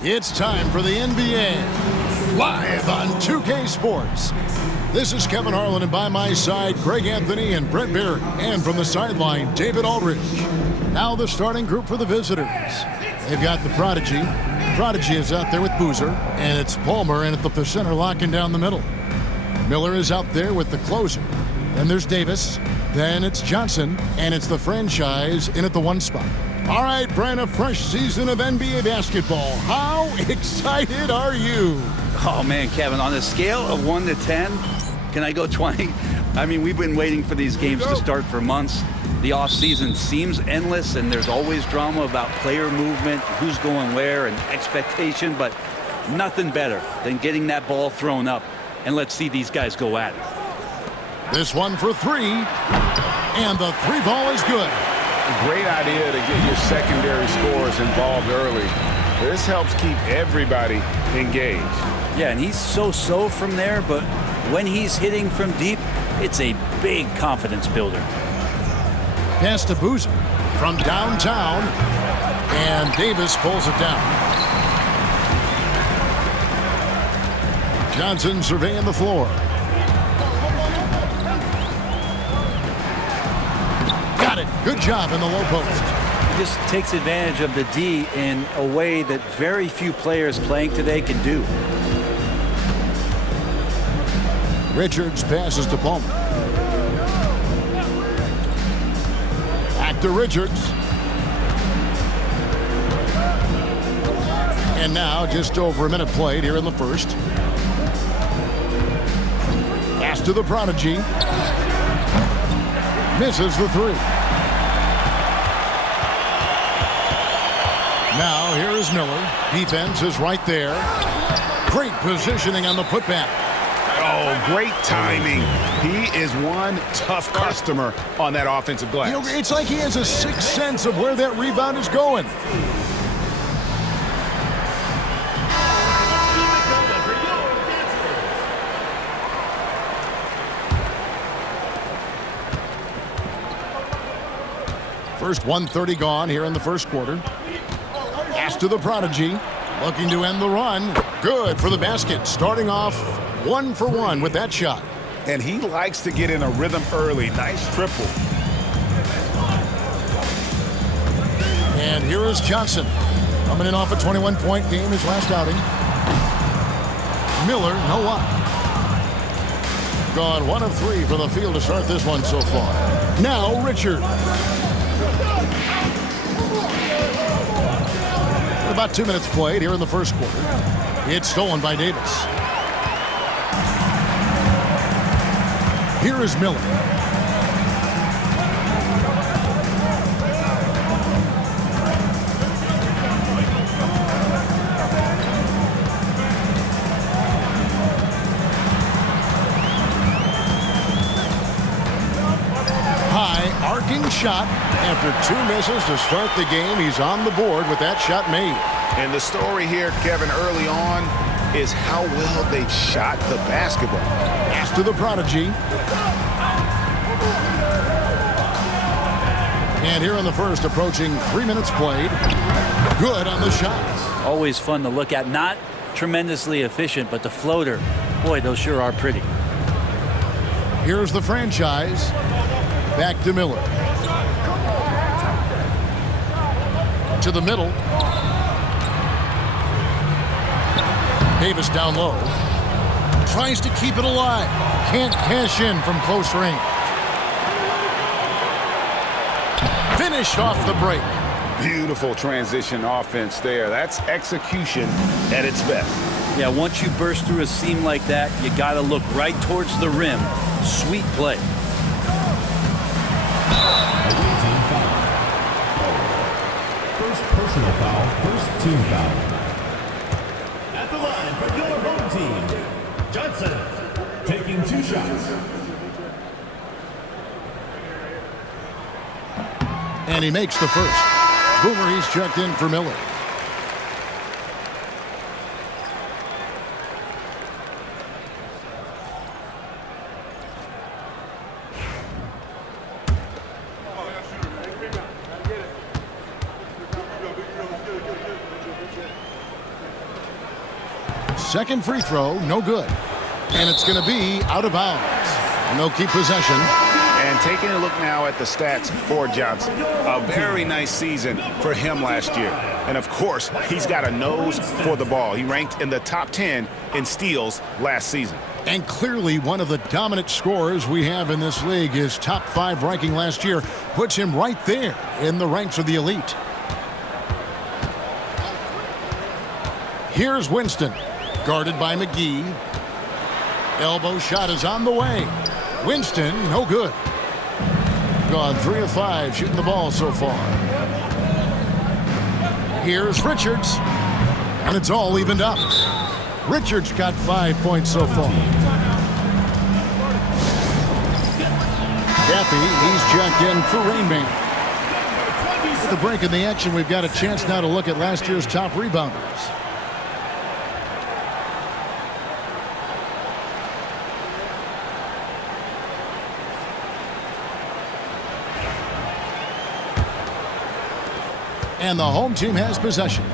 It's time for the NBA, live on 2K Sports. This is Kevin Harlan, and by my side, Greg Anthony and Brett Barry. And from the sideline, David Aldridge. Now the starting group for the visitors. They've got the Prodigy. Prodigy is out there with Boozer, and it's Palmer in at the center locking down the middle. Miller is out there with the closer. Then there's Davis. Then it's Johnson, and it's the franchise in at the 1 spot. All right, Brent, a fresh season of NBA basketball. How excited are you? Oh, man, Kevin, on a scale of 1 to 10, can I go 20? I mean, we've been waiting for these games to start for months. The offseason seems endless, and there's always drama about player movement, who's going where, and expectation, but nothing better than getting that ball thrown up. And let's see these guys go at it. This one for 3, and the 3 ball is good. Great idea to get your secondary scorers involved early. This helps keep everybody engaged. Yeah, and he's so-so from there, but when he's hitting from deep, it's a big confidence builder. Pass to Boozer from downtown, and Davis pulls it down. Johnson surveying the floor. Got it. Good job in the low post. He just takes advantage of the D in a way that very few players playing today can do. Richards passes to Palmer. Back to Richards. And now just over a minute played here in the first. Pass to the Prodigy. Misses the 3. Now here is Miller. Defense is right there. Great positioning on the putback. Oh, great timing. He is one tough customer on that offensive glass. You know, it's like he has a sixth sense of where that rebound is going. First 1:30 gone here in the first quarter. Pass to the Prodigy. Looking to end the run. Good for the basket. Starting off 1 for 1 with that shot. And he likes to get in a rhythm early. Nice triple. And here is Johnson. Coming in off a 21-point game his last outing. Miller, no luck. Gone 1 of 3 from the field to start this one so far. Now Richard. About 2 minutes played here in the first quarter. It's stolen by Davis. Here is Miller. High arcing shot. After 2 misses to start the game, he's on the board with that shot made. And the story here, Kevin, early on is how well they've shot the basketball. Pass to the Prodigy. And here in the first, approaching 3 minutes played. Good on the shots. Always fun to look at. Not tremendously efficient, but the floater, boy, those sure are pretty. Here's the franchise. Back to Miller. To the middle. Davis down low. Tries to keep it alive. Can't cash in from close range. Finished off the break. Beautiful transition offense there. That's execution at its best. Yeah, once you burst through a seam like that, you got to look right towards the rim. Sweet play. First personal foul, first team foul. At the line for your home team, Johnson taking 2 shots. And he makes the first. Boomer, he's checked in for Miller. second free throw, no good. And it's going to be out of bounds. And they'll keep possession. And taking a look now at the stats for Johnson. A very nice season for him last year. And, of course, he's got a nose for the ball. He ranked in the top 10 in steals last season. And clearly one of the dominant scorers we have in this league. His top 5 ranking last year puts him right there in the ranks of the elite. Here's Winston, guarded by McGee. Elbow shot is on the way. Winston, no good. Gone 3 of 5 shooting the ball so far. Here's Richards, and it's all evened up. Richards got 5 points so far. Daffy, he's checked in for Rainman. At the break in the action, we've got a chance now to look at last year's top rebounders. And the home team has possession.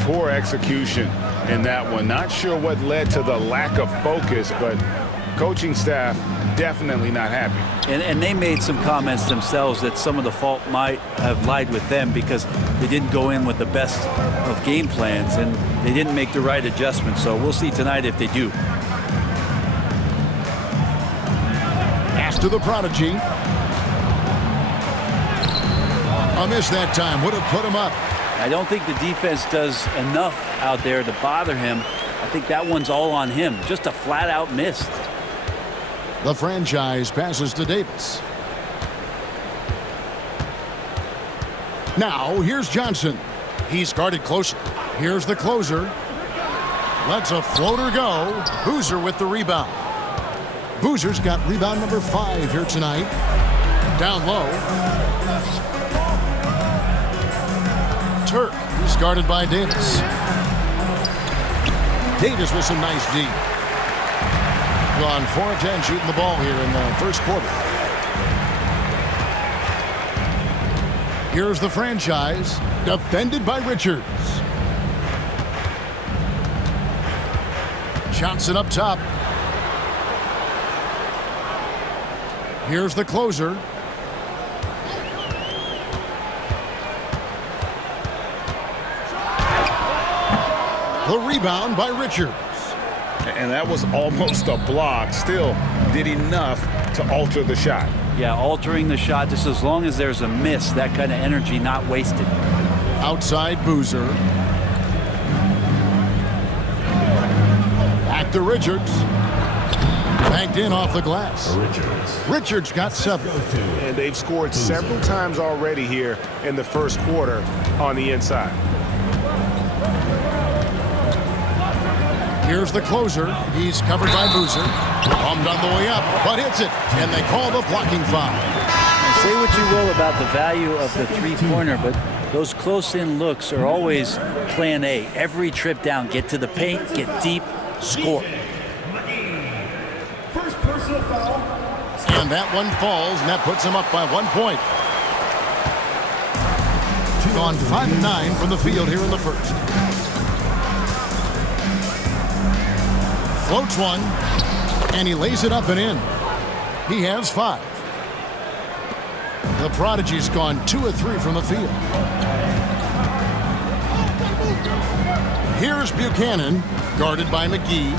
Poor execution in that one. Not sure what led to the lack of focus, but coaching staff definitely not happy. And they made some comments themselves that some of the fault might have lied with them because they didn't go in with the best of game plans and they didn't make the right adjustments. So we'll see tonight if they do. Pass to the prodigy. A miss that time. Would have put him up. I don't think the defense does enough out there to bother him. I think that one's all on him. Just a flat-out miss. The franchise passes to Davis. Now, here's Johnson. He's guarded closely. Here's the closer. Lets a floater go. Boozer with the rebound. Boozer's got rebound number 5 here tonight. Down low. Turk, he's guarded by Davis. Davis with some nice D. Gone 4 of 10 shooting the ball here in the first quarter. Here's the franchise, defended by Richards. Johnson up top. Here's the closer. The rebound by Richards. And that was almost a block. Still did enough to alter the shot. Yeah, altering the shot just as long as there's a miss, that kind of energy not wasted. Outside Boozer. Back to Richards. Banked in off the glass. Richards got 7. And they've scored several times already here in the first quarter on the inside. Here's the closer. He's covered by Boozer. Bumped on the way up, but hits it. And they call the blocking foul. Say what you will about the value of the three-pointer, but those close-in looks are always plan A. Every trip down, get to the paint, get deep, score. First personal foul. And that one falls, and that puts him up by 1 point. Gone 5 of 9 from the field here in the first. Floats one, and he lays it up and in. He has 5. The prodigy's gone 2 of 3 from the field. Here's Buchanan, guarded by McGee.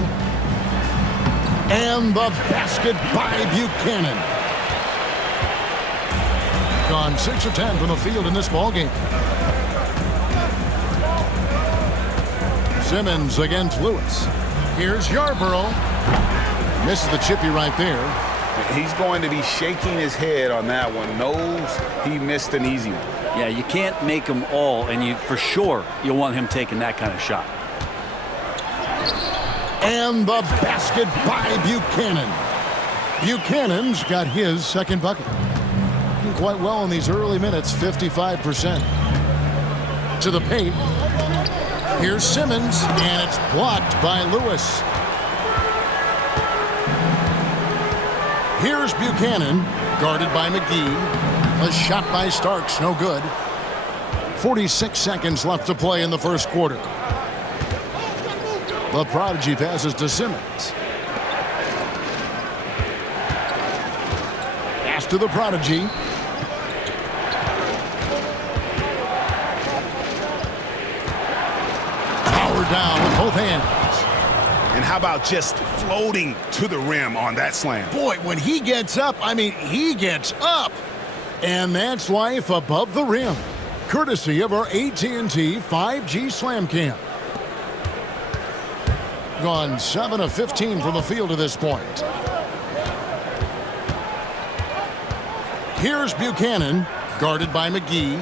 And the basket by Buchanan. Gone 6 of 10 from the field in this ballgame. Simmons against Lewis. Here's Yarborough. Misses the chippy right there. He's going to be shaking his head on that one. Knows he missed an easy one. Yeah, you can't make them all, and for sure you'll want him taking that kind of shot. And the basket by Buchanan. Buchanan's got his second bucket. Doing quite well in these early minutes, 55%. To the paint. Here's Simmons, and it's blocked by Lewis. Here's Buchanan, guarded by McGee. A shot by Starks, no good. 46 seconds left to play in the first quarter. The prodigy passes to Simmons. Pass to the prodigy. Power down with both hands. And how about just floating to the rim on that slam? Boy, when he gets up, I mean, he gets up. And that's life above the rim. Courtesy of our AT&T 5G Slam Cam. Gone 7 of 15 from the field to this point. Here's Buchanan, guarded by McGee.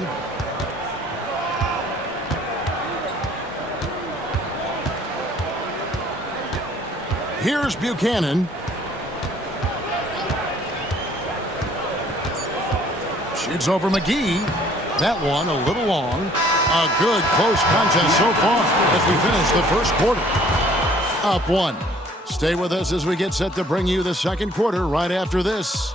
Here's Buchanan. Shoots over McGee. That one a little long. A good close contest so far as we finish the first quarter. Up 1. Stay with us as we get set to bring you the second quarter right after this.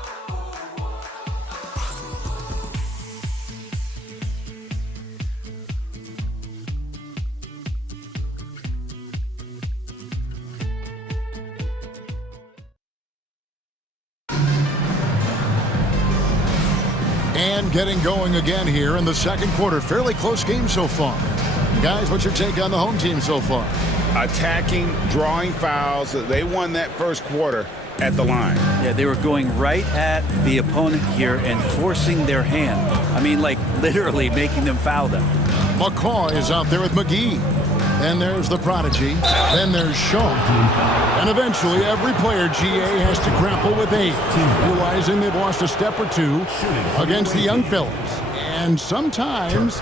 And getting going again here in the second quarter. Fairly close game so far. Guys, what's your take on the home team so far? Attacking, drawing fouls. They won that first quarter at the line. Yeah, they were going right at the opponent here and forcing their hand. I mean, like literally making them foul them. McCaw is out there with McGee. Then there's the prodigy. Then there's Shaw. And eventually every player GA has to grapple with age, realizing they've lost a step or two against the young fellas. And sometimes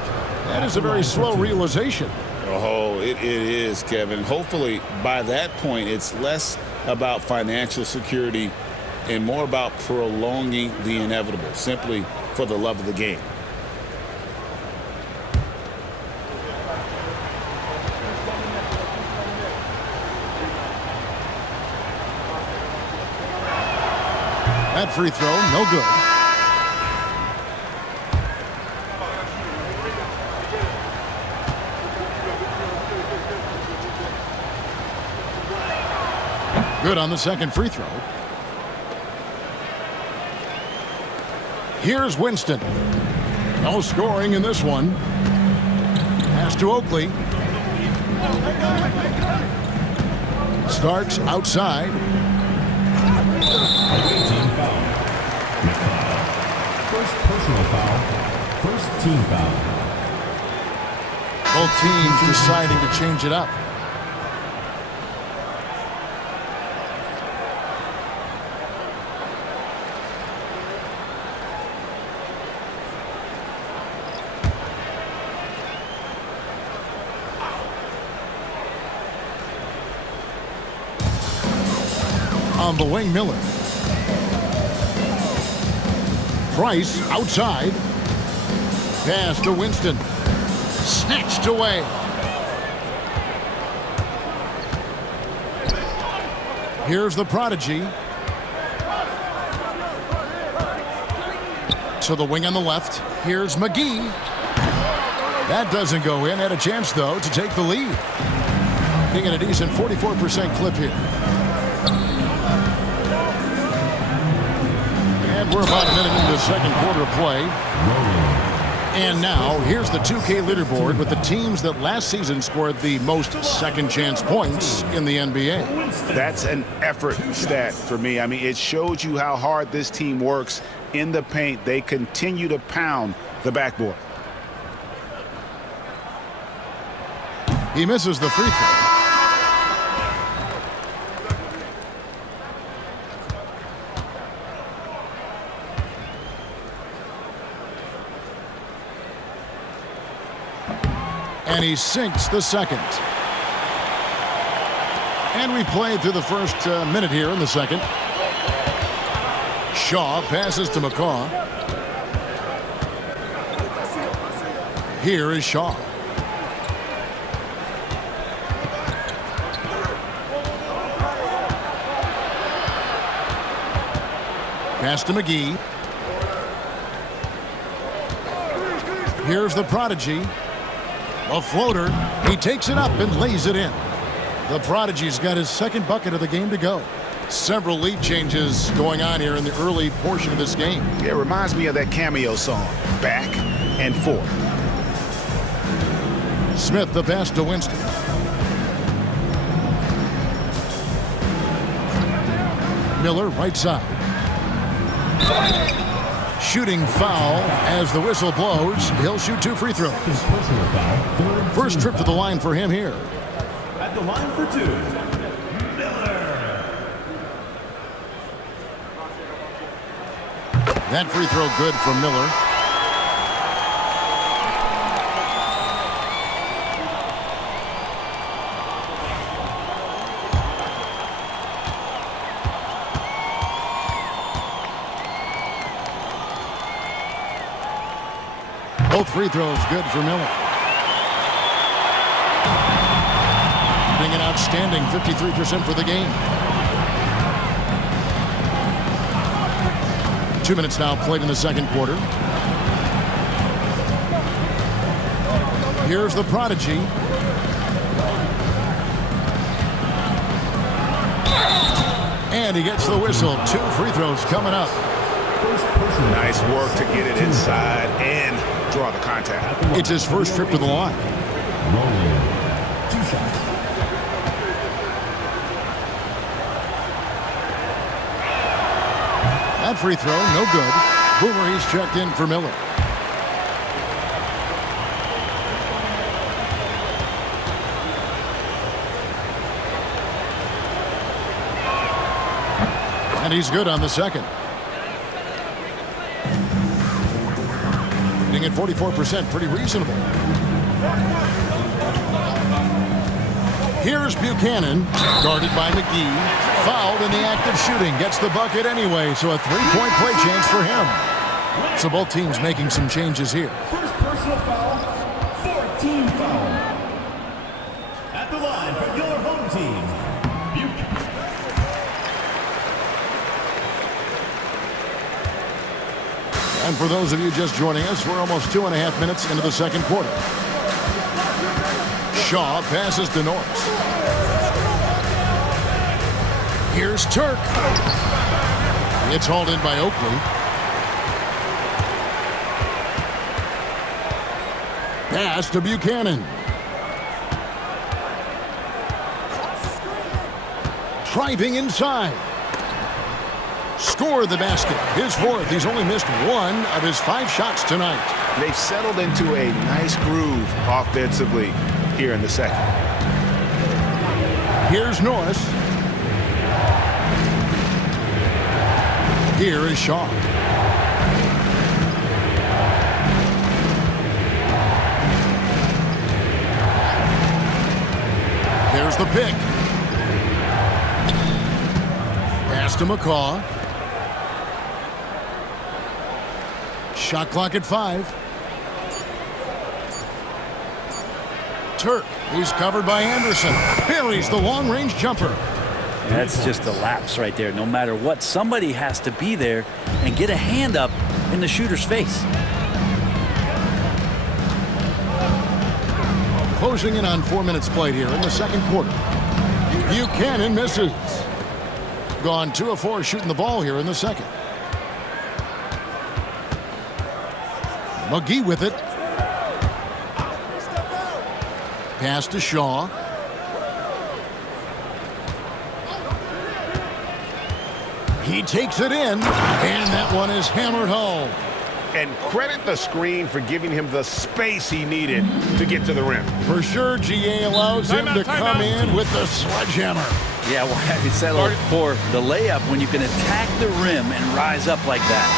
that is a very slow realization. Oh, it is, Kevin. Hopefully by that point it's less about financial security and more about prolonging the inevitable, simply for the love of the game. That free throw, no good. Good on the second free throw. Here's Winston. No scoring in this one. Pass to Oakley. Starks outside. First personal foul. First team foul. Both teams deciding to change it up. On the wing, Miller. Price outside. Pass to Winston. Snatched away. Here's the prodigy. To the wing on the left. Here's McGee. That doesn't go in. Had a chance, though, to take the lead. Taking a decent 44% clip here. And we're about a minute into the second quarter of play. And now, here's the 2K leaderboard with the teams that last season scored the most second chance points in the NBA. That's an effort stat for me. I mean, it shows you how hard this team works in the paint. They continue to pound the backboard. He misses the free throw. And he sinks the second. And we played through the first minute here in the second. Shaw passes to McCaw. Here is Shaw. Pass to McGee. Here's the prodigy. A floater. He takes it up and lays it in. The Prodigy's got his second bucket of the game to go. Several lead changes going on here in the early portion of this game. It reminds me of that Cameo song, Back and Forth. Smith the pass to Winston. Miller right side. Shooting foul as the whistle blows. He'll shoot 2 free throws. Personal foul. First trip to the line for him here. At the line for 2, Miller. That free throw good from Miller. Both free throws good for Miller. Being an outstanding 53% for the game. 2 minutes now played in the second quarter. Here's the Prodigy. And he gets the whistle. 2 free throws coming up. Nice work to get it inside and draw the contact. It's his first trip to the line. Rolling. 2 shots. That free throw, no good. Boomer, he's checked in for Miller. And he's good on the second. Hitting at 44%, pretty reasonable. Here's Buchanan, guarded by McGee. Fouled in the act of shooting. Gets the bucket anyway, so a 3-point play chance for him. So both teams making some changes here. First personal foul, 14 foul. At the line for your home team, Buchanan. And for those of you just joining us, we're almost 2.5 minutes into the second quarter. Shaw passes to Norris. Here's Turk. It's hauled in by Oakley. Pass to Buchanan. Driving inside. Score the basket. His 4th. He's only missed 1 of his 5 shots tonight. They've settled into a nice groove offensively here in the second. Here's Norris. Here is Shaw. There's the pick. Pass to McCaw. Shot clock at 5. Turk. He's covered by Anderson. Buries the long-range jumper. That's just a lapse right there. No matter what, somebody has to be there and get a hand up in the shooter's face. Closing in on 4 minutes played here in the second quarter. Buchanan misses. Gone 2 of 4 shooting the ball here in the second. McGee with it. Pass to Shaw. He takes it in, and that one is hammered home. And credit the screen for giving him the space he needed to get to the rim. For sure, GA allows him to come in with the sledgehammer. Yeah, why have you settled for the layup when you can attack the rim and rise up like that?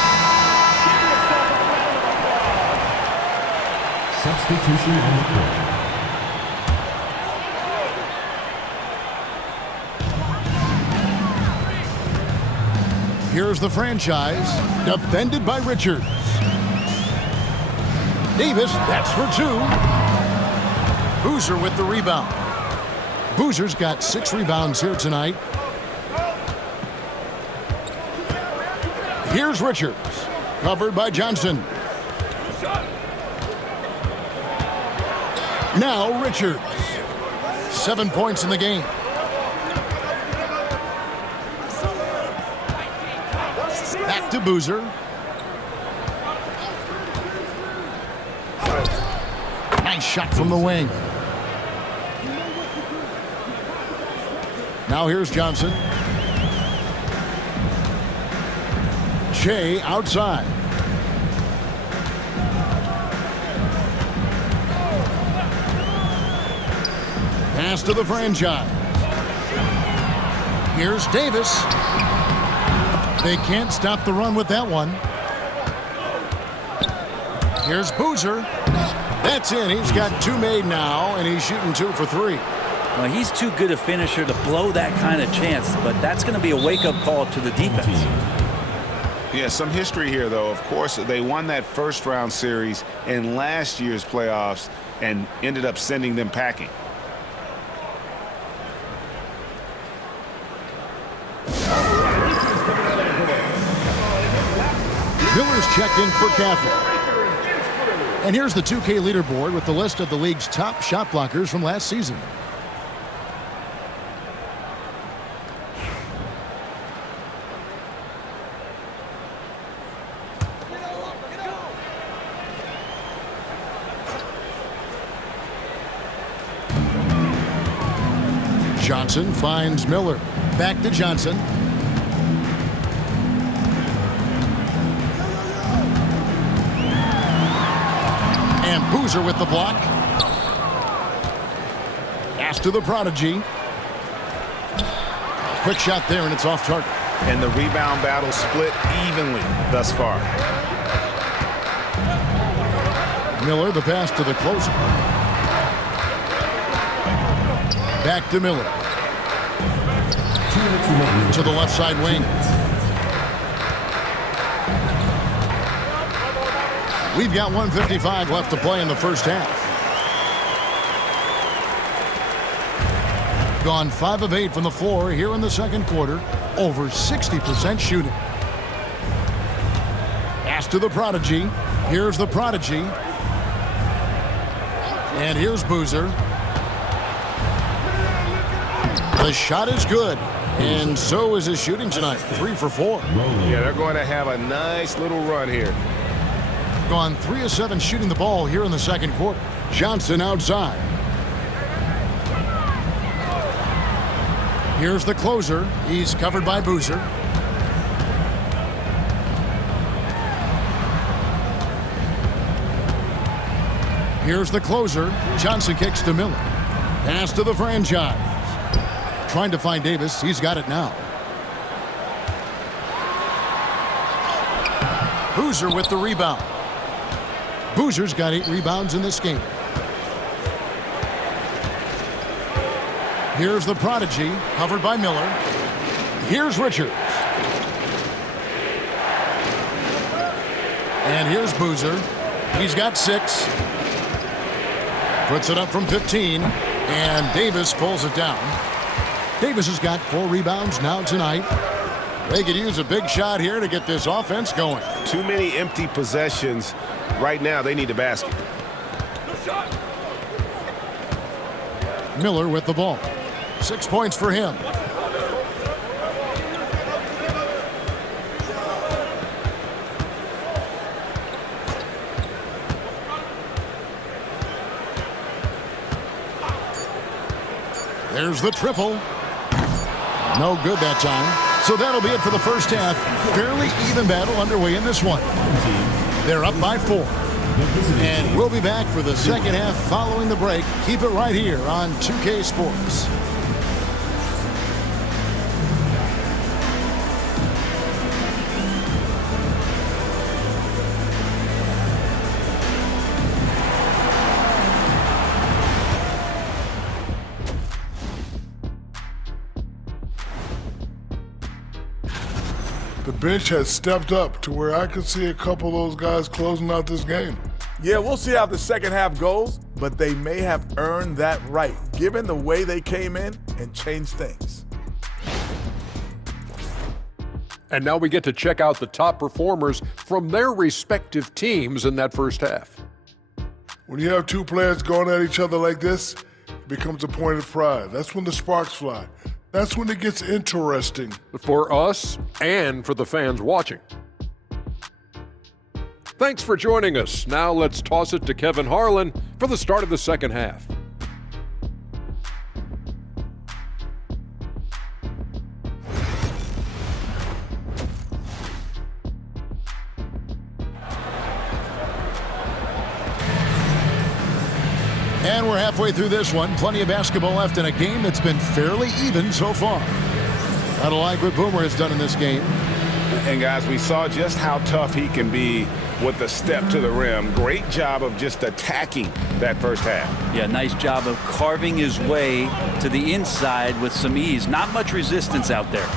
Substitution on the court. Here's the franchise, defended by Richards. Davis, that's for 2. Boozer with the rebound. Boozer's got 6 rebounds here tonight. Here's Richards, covered by Johnson. Now Richards. 7 points in the game. Back to Boozer. Nice shot from the wing. Now here's Johnson. Shea outside. Pass to the franchise. Here's Davis. They can't stop the run with that one. Here's Boozer. That's in. He's got 2 made now, and he's shooting 2 for 3. Well, he's too good a finisher to blow that kind of chance, but that's going to be a wake-up call to the defense. Yeah, some history here, though. Of course, they won that first-round series in last year's playoffs and ended up sending them packing. Miller's checked in for Catholic. And here's the 2K leaderboard with the list of the league's top shot blockers from last season. Johnson finds Miller. Back to Johnson. And Boozer with the block. Pass to the prodigy. Quick shot there, and it's off target. And the rebound battle split evenly thus far. Miller, the pass to the closer. Back to Miller. To the left side wing. We've got 1:55 left to play in the first half. Gone 5 of 8 from the floor here in the second quarter. Over 60% shooting. Pass to the prodigy. Here's the prodigy. And here's Boozer. The shot is good. And so is his shooting tonight. 3 for 4. Yeah, they're going to have a nice little run here. Gone 3 of 7 shooting the ball here in the second quarter. Johnson outside. Here's the closer. He's covered by Boozer. Here's the closer. Johnson kicks to Miller. Pass to the franchise. Trying to find Davis. He's got it now. Boozer with the rebound. Boozer's got 8 rebounds in this game. Here's the prodigy, covered by Miller. Here's Richards. And here's Boozer. He's got 6. Puts it up from 15. And Davis pulls it down. Davis has got 4 rebounds now tonight. They could use a big shot here to get this offense going. Too many empty possessions. Right now, they need a basket. Miller with the ball. 6 points for him. There's the triple. No good that time. So that'll be it for the first half. Fairly even battle underway in this one. They're up by 4. And we'll be back for the second half following the break. Keep it right here on 2K Sports. The bench has stepped up to where I could see a couple of those guys closing out this game. Yeah, we'll see how the second half goes, but they may have earned that right, given the way they came in and changed things. And now we get to check out the top performers from their respective teams in that first half. When you have 2 players going at each other like this, it becomes a point of pride. That's when the sparks fly. That's when it gets interesting. For us and for the fans watching. Thanks for joining us. Now let's toss it to Kevin Harlan for the start of the second half. And we're halfway through this one. Plenty of basketball left in a game that's been fairly even so far. I don't like what Boomer has done in this game. And guys, we saw just how tough he can be with the step to the rim. Great job of just attacking that first half. Yeah, nice job of carving his way to the inside with some ease. Not much resistance out there.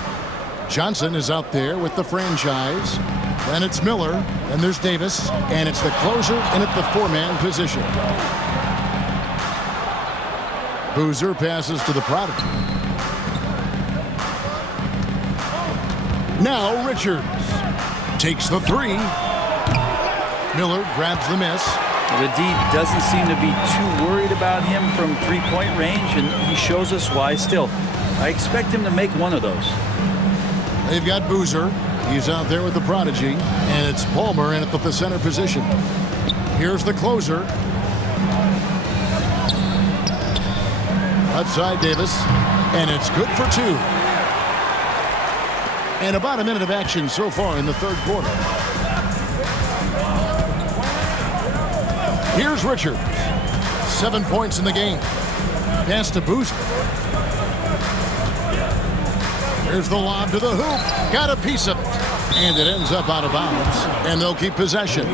Johnson is out there with the franchise. Then it's Miller. Then there's Davis. And it's the closer in at the four-man position. Boozer passes to the prodigy. Now Richards takes the three. Miller grabs the miss. The D doesn't seem to be too worried about him from three-point range, and he shows us why still. I expect him to make one of those. They've got Boozer. He's out there with the prodigy, and it's Palmer in at the center position. Here's the closer. Outside Davis, and it's good for two. And about a minute of action so far in the third quarter. Here's Richards. 7 points in the game. Pass to Boozer. Here's the lob to the hoop. Got a piece of it. And it ends up out of bounds. And they'll keep possession.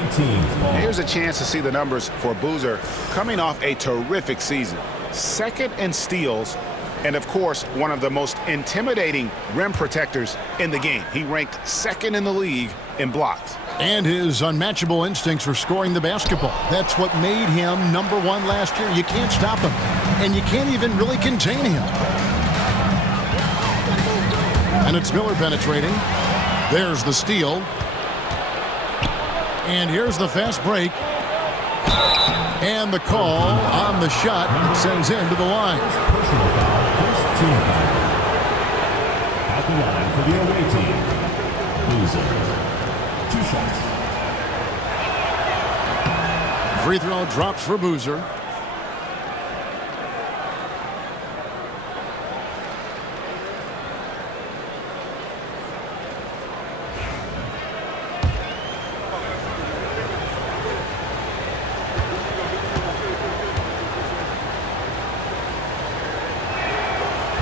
Here's a chance to see the numbers for Boozer coming off a terrific season. Second in steals, and of course, one of the most intimidating rim protectors in the game. He ranked second in the league in blocks. And his unmatchable instincts for scoring the basketball. That's what made him #1 last year. You can't stop him, and you can't even really contain him. And it's Miller penetrating. There's the steal. And here's the fast break. And the call on the shot sends him to the line. Personal foul, first team foul. At the line for the away team, Boozer. 2 shots. Free throw drops for Boozer.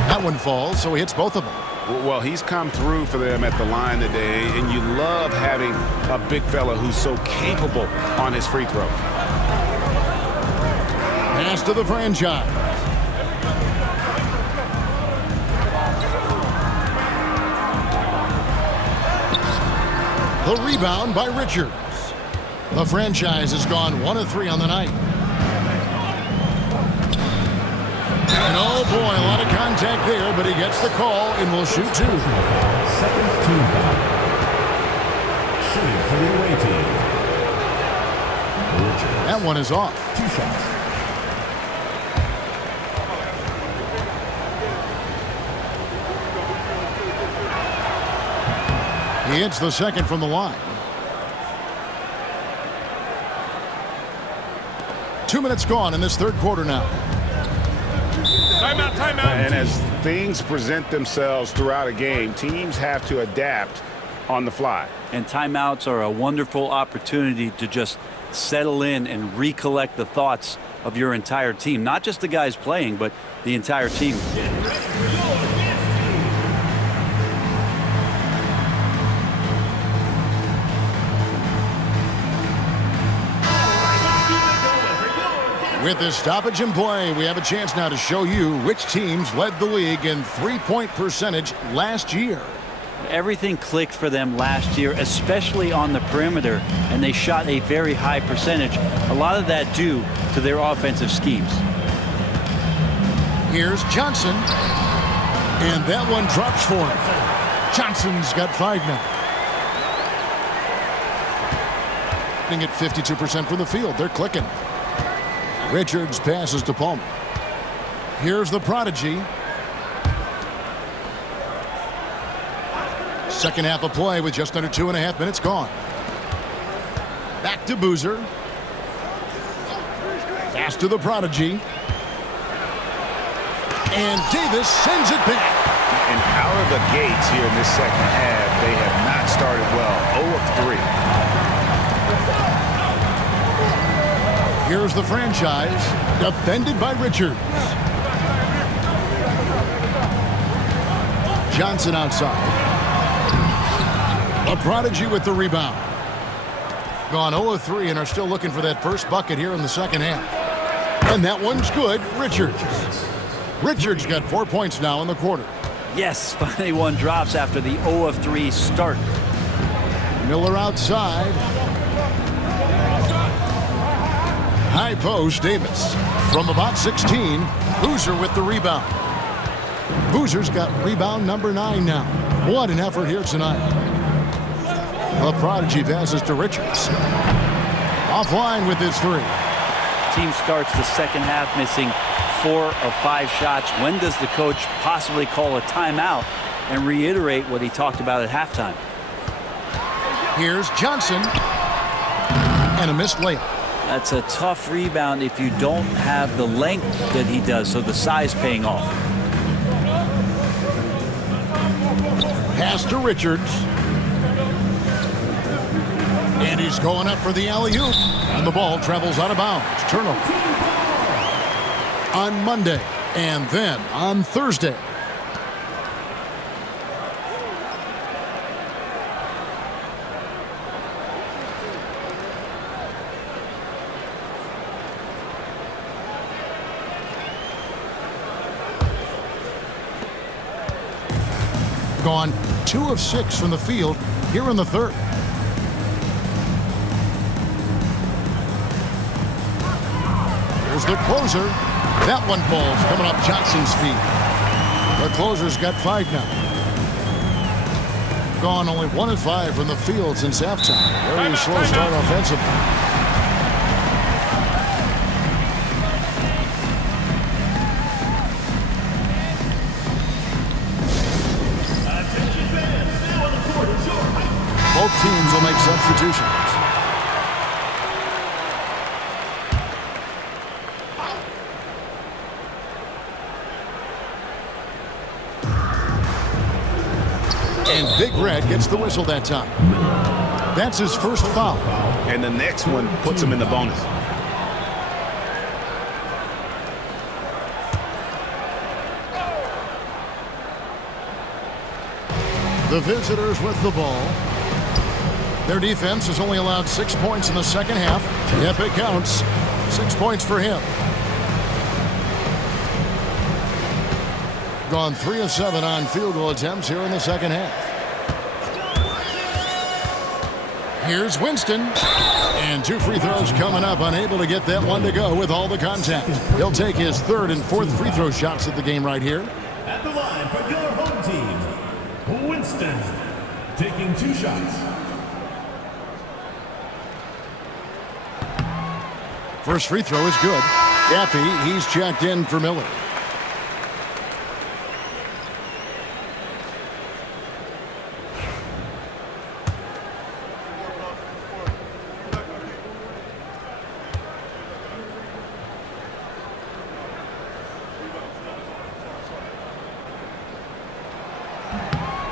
That one falls, so he hits both of them. Well, he's come through for them at the line today, and you love having a big fella who's so capable on his free throw. Pass to the franchise. The rebound by Richards. The franchise has gone 1 of 3 on the night. And oh boy, a lot of contact there, but he gets the call and will shoot 2. Second team foul. Shooting for the away team, Richards. That one is off. 2 shots. He hits the second from the line. 2 minutes gone in this third quarter now. Timeout. And as things present themselves throughout a game, teams have to adapt on the fly. And timeouts are a wonderful opportunity to just settle in and recollect the thoughts of your entire team. Not just the guys playing, but the entire team. With this stoppage in play, we have a chance now to show you which teams led the league in three-point percentage last year. Everything clicked for them last year, especially on the perimeter, and they shot a very high percentage. A lot of that due to their offensive schemes. Here's Johnson, and that one drops for him. Johnson's got 5 now. At 52% from the field, they're clicking. Richards passes to Palmer. Here's the prodigy. Second half of play with just under 2.5 minutes gone. Back to Boozer. Pass to the prodigy. And Davis sends it back. And out of the gates here in this second half, they have not started well. 0 of 3. Here's the franchise, defended by Richards. Johnson outside. The prodigy with the rebound. Gone 0 of 3 and are still looking for that first bucket here in the second half. And that one's good. Richards. Richards got 4 points now in the quarter. Yes, finally one drops after the 0 of 3 start. Miller outside. High post, Davis. From about 16, Boozer with the rebound. Boozer's got rebound number 9 now. What an effort here tonight. The prodigy passes to Richards. Offline with his 3. Team starts the second half missing 4 of 5 shots. When does the coach possibly call a timeout and reiterate what he talked about at halftime? Here's Johnson. And a missed layup. That's a tough rebound if you don't have the length that he does, so the size paying off. Pass to Richards. And he's going up for the alley-oop. And the ball travels out of bounds. Turnover. On Monday and then on Thursday. Gone 2 of 6 from the field here in the third. Here's the closer. That one falls coming up Johnson's feet. The closer's got 5 now. Gone only 1 of 5 from the field since halftime. Very slow start offensively. Both teams will make substitutions. And Big Red gets the whistle that time. That's his first foul. And the next one puts him in the bonus. The visitors with the ball. Their defense has only allowed 6 points in the second half. Yep, it counts. 6 points for him. Gone 3 of 7 on field goal attempts here in the second half. Here's Winston. And 2 free throws coming up. Unable to get that one to go with all the contact. He'll take his 3rd and 4th free throw shots of the game right here. At the line for your home team, Winston, taking 2 shots. First free throw is good. Gaffey, he's checked in for Miller.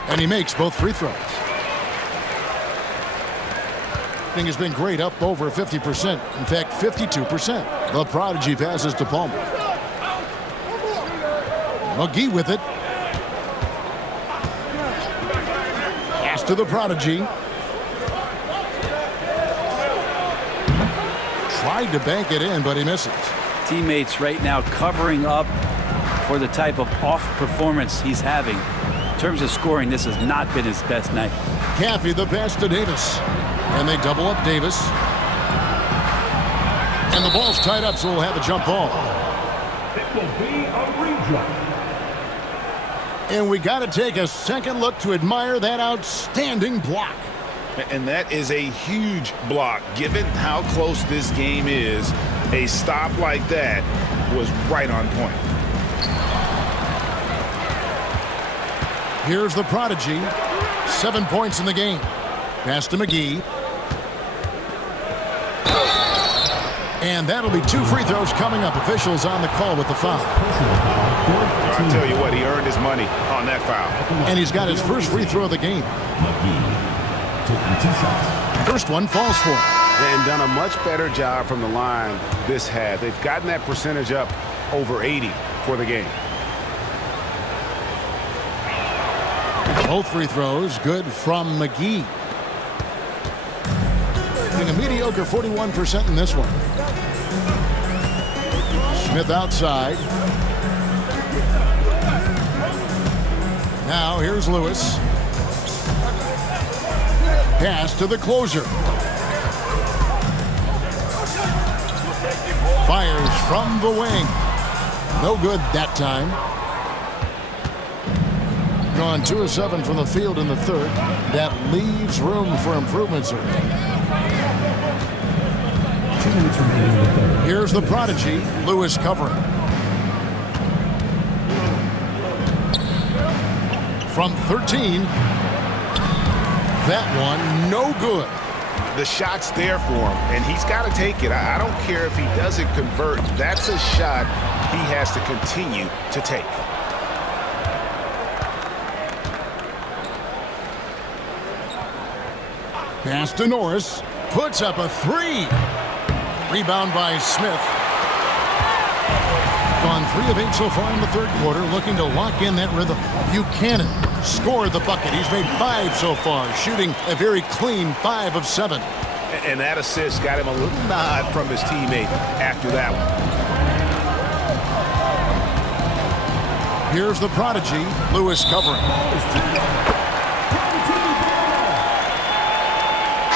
And he makes both free throws. Shooting has been great, up over 50%. In fact, 52%. The prodigy passes to Palmer. McGee with it. Pass to the prodigy. Tried to bank it in, but he misses. Teammates right now covering up for the type of off performance he's having. In terms of scoring, this has not been his best night. Gaffey, the pass to Davis. And they double up Davis. And the ball's tied up, so we'll have a jump ball. It will be a re-jump. And we got to take a second look to admire that outstanding block. And that is a huge block. Given how close this game is, a stop like that was right on point. Here's the prodigy. 7 points in the game. Pass to McGee. And that'll be 2 free throws coming up. Officials on the call with the foul. I'll tell you what, he earned his money on that foul. And he's got his first free throw of the game. First one falls for him. And done a much better job from the line this half. They've gotten that percentage up over 80 for the game. Both free throws good from McGee. Getting a mediocre 41% in this one. Smith outside. Now here's Lewis. Pass to the closer. Fires from the wing. No good that time. Gone 2 of 7 from the field in the third. That leaves room for improvement, sir. 2 minutes remaining in the third. Here's the prodigy, Lewis covering. From 13. That one, no good. The shot's there for him, and he's got to take it. I don't care if he doesn't convert. That's a shot he has to continue to take. Pass to Norris. Puts up a 3. Rebound by Smith. Gone 3 of 8 so far in the third quarter, looking to lock in that rhythm. Buchanan scored the bucket. He's made 5 so far, shooting a very clean 5 of 7. And that assist got him a little nod from his teammate after that one. Here's the prodigy, Lewis covering.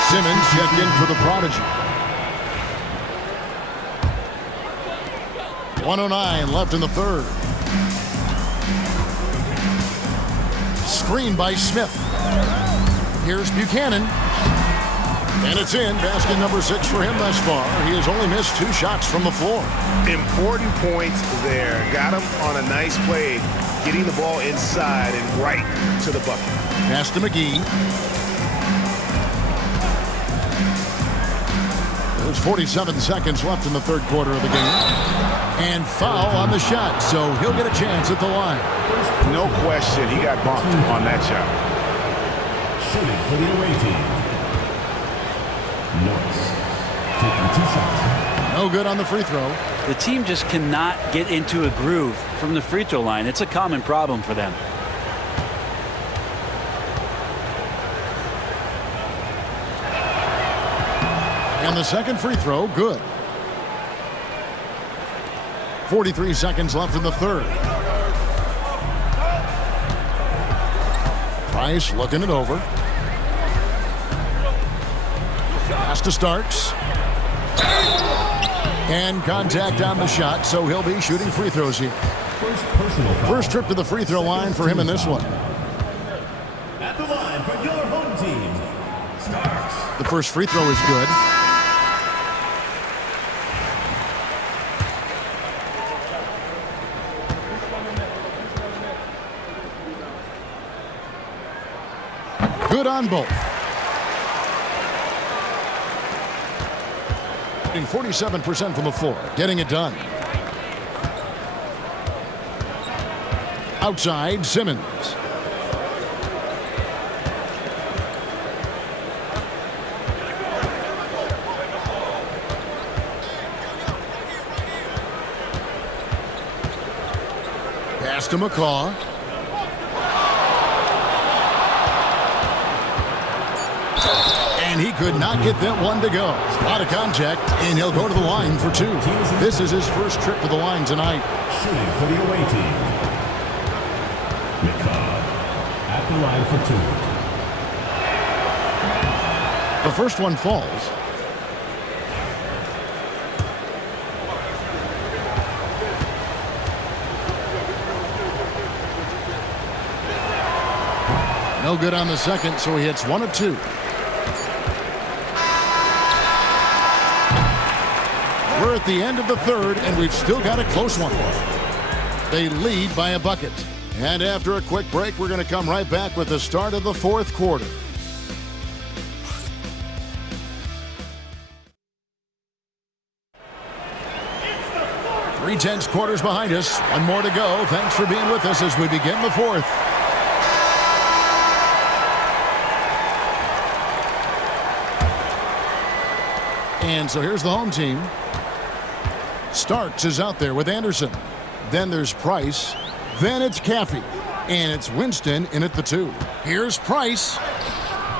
Simmons checked in for the prodigy. 1:09 left in the third. Screen by Smith. Here's Buchanan. And it's in. Basket number 6 for him thus far. He has only missed 2 shots from the floor. Important points there. Got him on a nice play, getting the ball inside and right to the bucket. Pass to McGee. There's 47 seconds left in the third quarter of the game. And foul on the shot, so he'll get a chance at the line. No question, he got bumped on that shot. Shooting for the away team. Norris taking 2 shots. No good on the free throw. The team just cannot get into a groove from the free throw line. It's a common problem for them. And the second free throw, good. 43 seconds left in the third. Price looking it over. Pass to Starks. And contact on the shot, so he'll be shooting free throws here. First trip to the free throw line for him in this one. At the line for your home team, Starks. The first free throw is good. Good on both. 47% from the floor, getting it done. Outside, Simmons. Pass to McCaw. And he could not get that one to go. A lot of contact, and he'll go to the line for 2. This is his first trip to the line tonight. Shooting for the away team. McCaw at the line for 2. The first one falls. No good on the second, so he hits 1 of 2. We're at the end of the third, and we've still got a close one. They lead by a bucket. And after a quick break, we're going to come right back with the start of the fourth quarter. 3 tense quarters behind us. 1 more to go. Thanks for being with us as we begin the 4th. And so here's the home team. Starks is out there with Anderson. Then there's Price. Then it's Caffey. And it's Winston in at the 2. Here's Price.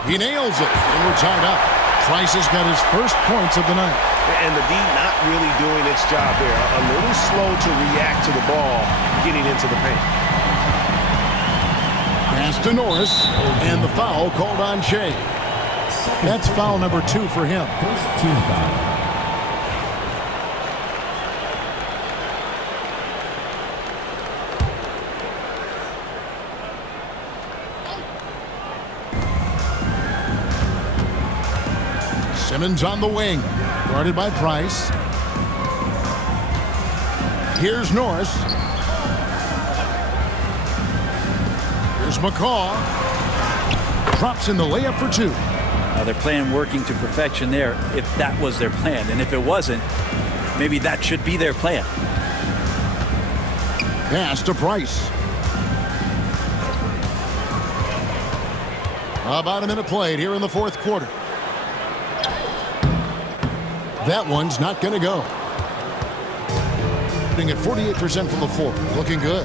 He nails it. And we're tied up. Price has got his first points of the night. And the D not really doing its job there. A little slow to react to the ball getting into the paint. Pass to Norris. And the foul called on Shea. That's foul number 2 for him. First team foul. Simmons on the wing, guarded by Price. Here's Norris. Here's McCaw. Drops in the layup for 2. They're playing working to perfection there if that was their plan. And if it wasn't, maybe that should be their plan. Pass to Price. About a minute played here in the 4th quarter. That one's not going to go. Shooting at 48% from the floor. Looking good.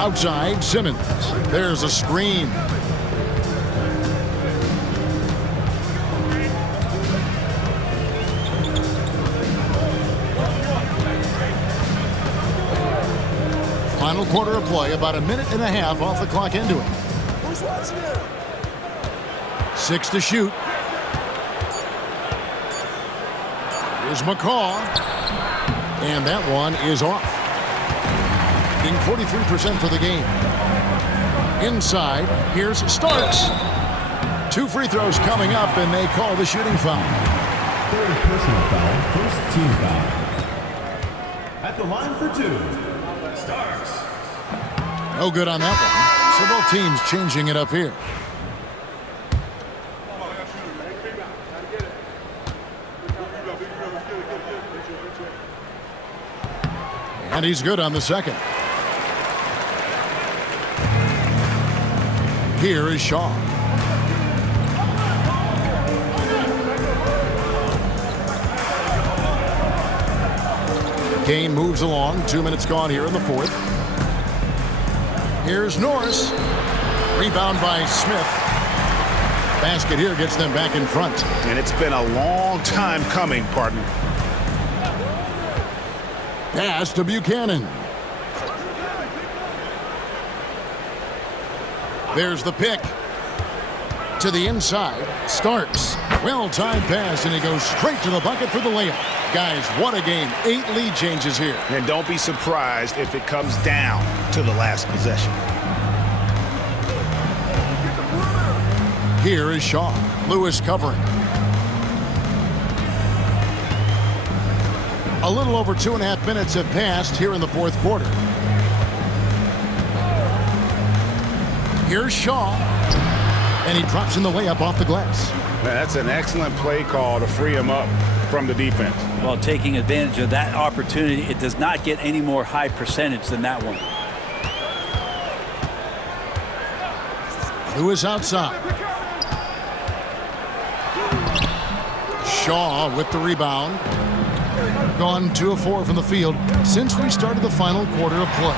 Outside, Simmons. There's a screen. Final quarter of play, about a minute and a half off the clock into it. 6 to shoot. Here's McCaw. And that one is off. Shooting 43% for the game. Inside, here's Starks. 2 free throws coming up, and they call the shooting foul. Third personal foul, first team foul. At the line for 2, Starks. No good on that one. So both teams changing it up here. And he's good on the second. Here is Shaw. Game moves along. 2 minutes gone here in the 4th. Here's Norris. Rebound by Smith. Basket here gets them back in front. And it's been a long time coming, partner. Pass to Buchanan. There's the pick. To the inside. Starks. Well-timed pass, and he goes straight to the bucket for the layup. Guys, what a game. 8 lead changes here. And don't be surprised if it comes down to the last possession. Here is Shaw. Lewis covering. A little over 2.5 minutes have passed here in the 4th quarter. Here's Shaw. And he drops in the layup off the glass. Man, that's an excellent play call to free him up from the defense. Well, taking advantage of that opportunity, it does not get any more high percentage than that one. Lewis outside. Shaw with the rebound. Gone 2 of 4 from the field since we started the final quarter of play.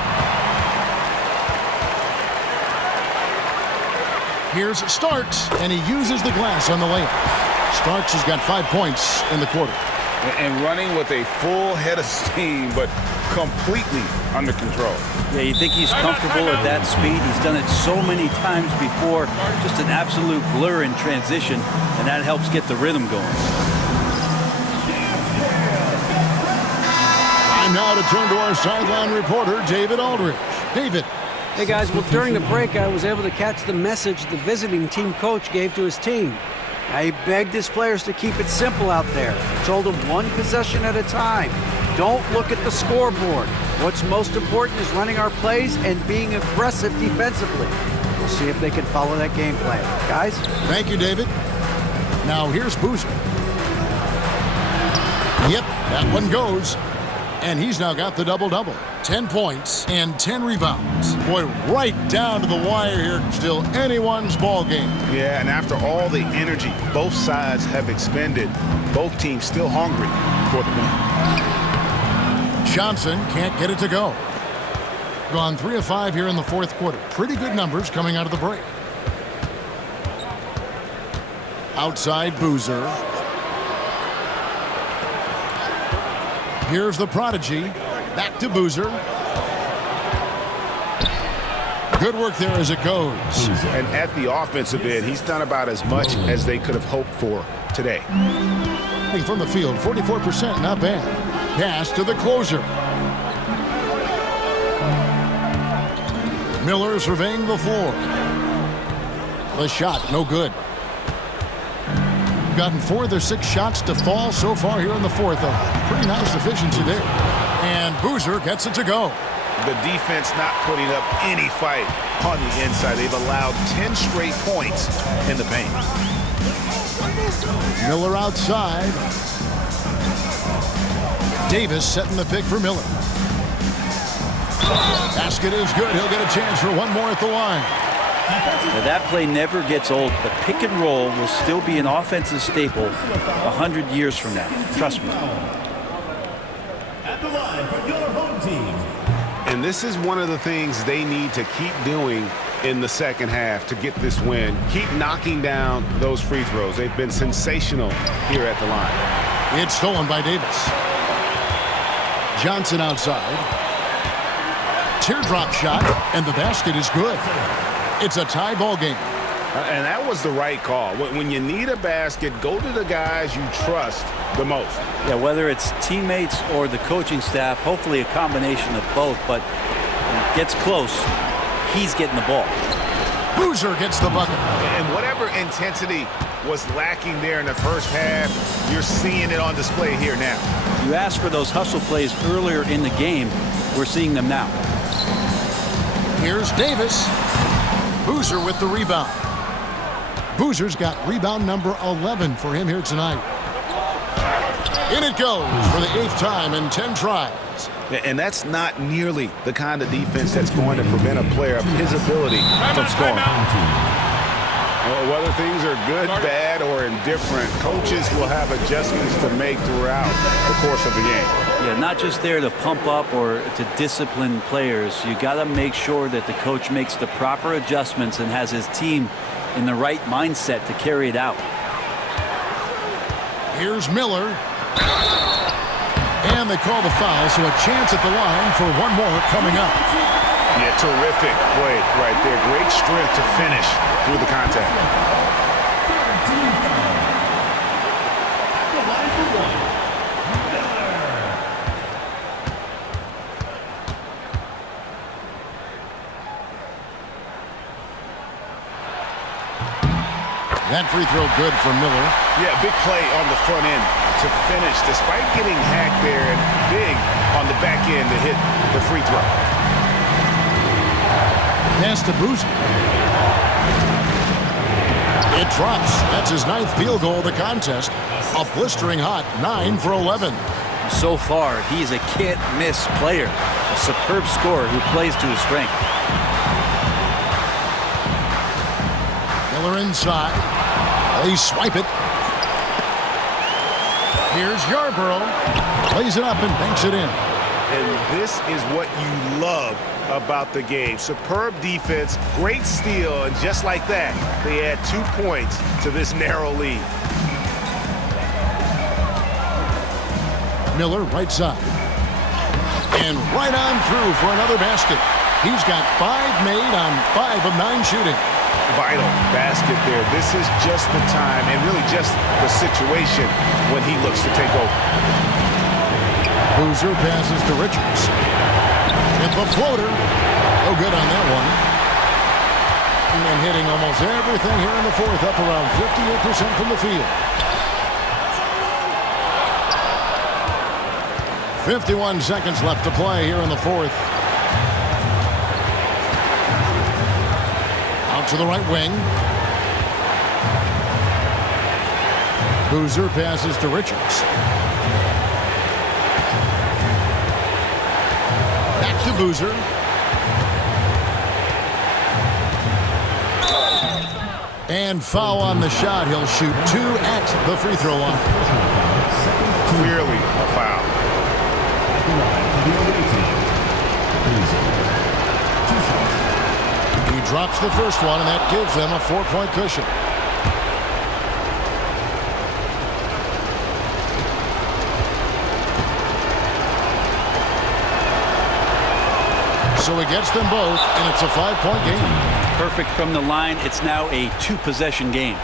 Here's Starks, and he uses the glass on the layup. Starks has got 5 points in the quarter. And running with a full head of steam, but completely under control. Yeah, you think he's comfortable at that speed. He's done it so many times before. Just an absolute blur in transition, and that helps get the rhythm going. Time now to turn to our sideline reporter, David Aldridge. David. Hey guys, well during the break I was able to catch the message the visiting team coach gave to his team. He begged his players to keep it simple out there. He told them 1 possession at a time. Don't look at the scoreboard. What's most important is running our plays and being aggressive defensively. We'll see if they can follow that game plan. Guys? Thank you, David. Now here's Boozer. Yep, that one goes. And he's now got the double-double. 10 points and 10 rebounds. Boy, right down to the wire here. Still anyone's ball game. Yeah, and after all the energy both sides have expended, both teams still hungry for the win. Johnson can't get it to go. Gone 3 of 5 here in the fourth quarter. Pretty good numbers coming out of the break. Outside Boozer. Here's the prodigy. Back to Boozer. Good work there as it goes. And at the offensive end, he's done about as much as they could have hoped for today. From the field, 44%, not bad. Pass to the closer. Miller surveying the floor. The shot, no good. Gotten 4 of their 6 shots to fall so far here in the fourth. A pretty nice efficiency there. And Boozer gets it to go. The defense not putting up any fight on the inside. They've allowed 10 straight points in the paint. Miller outside. Davis setting the pick for Miller. Basket is good. He'll get a chance for one more at the line. Now that play never gets old. The pick and roll will still be an offensive staple 100 years from now. Trust me. At the line for your home team. And this is one of the things they need to keep doing in the second half to get this win. Keep knocking down those free throws. They've been sensational here at the line. It's stolen by Davis. Johnson outside. Teardrop shot, and the basket is good. It's a tie ball game. And that was the right call. When you need a basket, go to the guys you trust the most. Yeah, whether it's teammates or the coaching staff, hopefully a combination of both, but when it gets close, he's getting the ball. Boozer gets the bucket. And whatever intensity was lacking there in the first half, you're seeing it on display here now. You asked for those hustle plays earlier in the game. We're seeing them now. Here's Davis. Boozer with the rebound. Boozer's got rebound number 11 for him here tonight. In it goes for the 8th time in 10 tries. And that's not nearly the kind of defense that's going to prevent a player of his ability from scoring. Whether things are good, bad, or indifferent, coaches will have adjustments to make throughout the course of the game. Yeah, not just there to pump up or to discipline players. You got to make sure that the coach makes the proper adjustments and has his team in the right mindset to carry it out. Here's Miller. And they call the foul, so a chance at the line for one more coming up. Yeah, terrific play right there. Great strength to finish through the contact. That free throw good for Miller. Yeah, big play on the front end to finish, despite getting hacked there, and big on the back end to hit the free throw. Pass to Boozer. It drops. That's his 9th field goal of the contest. A blistering hot 9 for 11. So far, he's a can't-miss player. A superb scorer who plays to his strength. Miller inside. They swipe it. Here's Yarborough. Plays it up and banks it in. And this is what you love about the game. Superb defense, great steal, and just like that, they add 2 points to this narrow lead. Miller right side. And right on through for another basket. He's got 5 made on 5 of 9 shooting. Vital basket there. This is just the time and really just the situation when he looks to take over. Boozer passes to Richards. It's the floater. No good on that one. And hitting almost everything here in the fourth, up around 58% from the field. 51 seconds left to play here in the fourth. Out to the right wing. Boozer passes to Richards. Boozer. And foul on the shot. He'll shoot 2 at the free throw line. Clearly a foul. He drops the first one, and that gives them a 4-point cushion. So he gets them both, and it's a 5-point game. Perfect from the line. It's now a 2-possession game.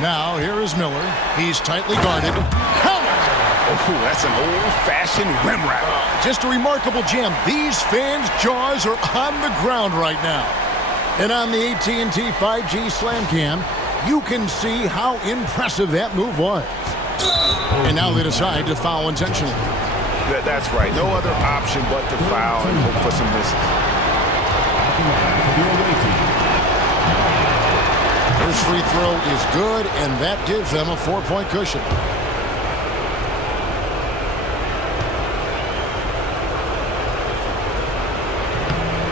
Now, here is Miller. He's tightly guarded. Counter! Oh, that's an old-fashioned rim wrap. Just a remarkable jam. These fans' jaws are on the ground right now. And on the AT&T 5G Slam Cam, you can see how impressive that move was. And now they decide to foul intentionally. That's right. No other option but to foul and hope for some misses. First free throw is good, and that gives them a 4-point cushion.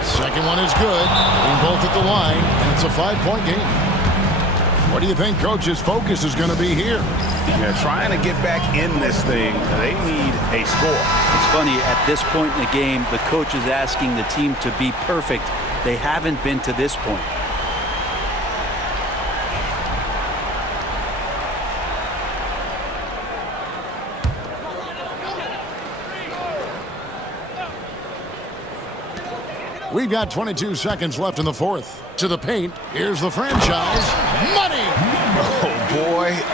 Second one is good. Hitting both at the line, and it's a 5-point game. What do you think Coach's focus is going to be here? Yeah, trying to get back in this thing. They need a score. It's funny, at this point in the game, the coach is asking the team to be perfect. They haven't been to this point. We've got 22 seconds left in the fourth. To the paint, here's the franchise. Money!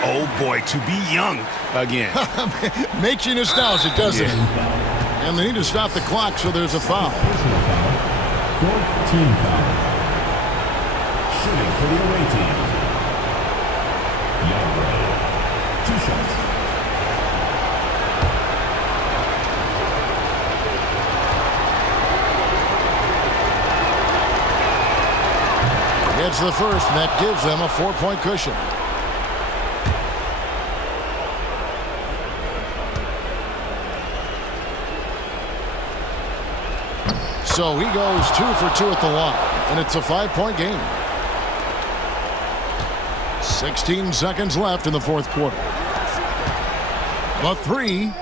Oh boy, to be young again. Makes you nostalgic, doesn't it? And they need to stop the clock, so there's a foul. 14 foul. Shooting for the away team. Young, 2 shots. Gets the first, and that gives them a 4-point cushion. So he goes 2 for 2 at the line, and it's a 5-point game. 16 seconds left in the fourth quarter. The three,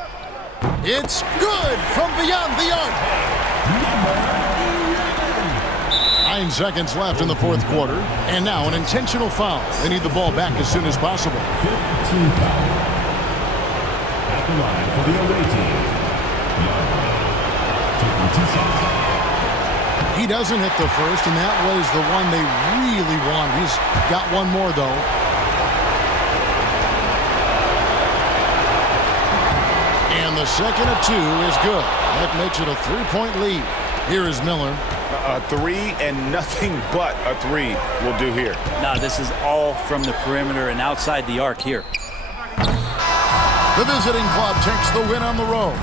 it's good from beyond the arc. 9 seconds left in the fourth quarter, and now an intentional foul. They need the ball back as soon as possible. 15 foul. At the line for the away team. Young, taking 2 shots. He doesn't hit the first, and that was the one they really wanted. He's got one more, though. And the second of 2 is good. That makes it a 3-point lead. Here is Miller. A 3 and nothing but a 3 will do here. Now this is all from the perimeter and outside the arc here. The visiting club takes the win on the road.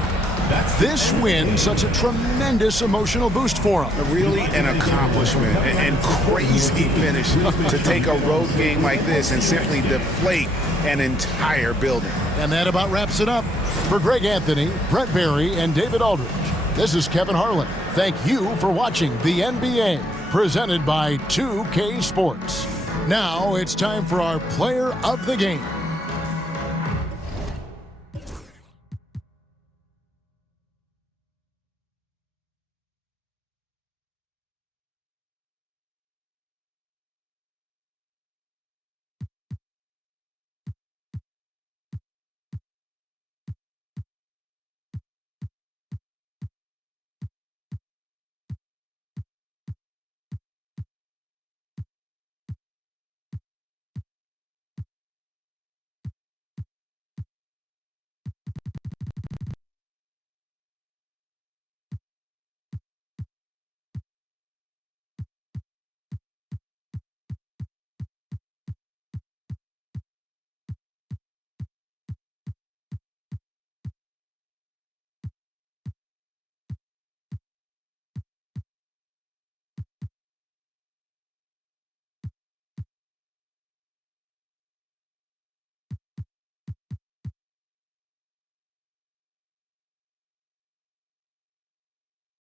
This win, such a tremendous emotional boost for them. Really an accomplishment and crazy finish to take a road game like this and simply deflate an entire building. And that about wraps it up. For Greg Anthony, Brett Barry, and David Aldridge, this is Kevin Harlan. Thank you for watching the NBA, presented by 2K Sports. Now it's time for our Player of the Game.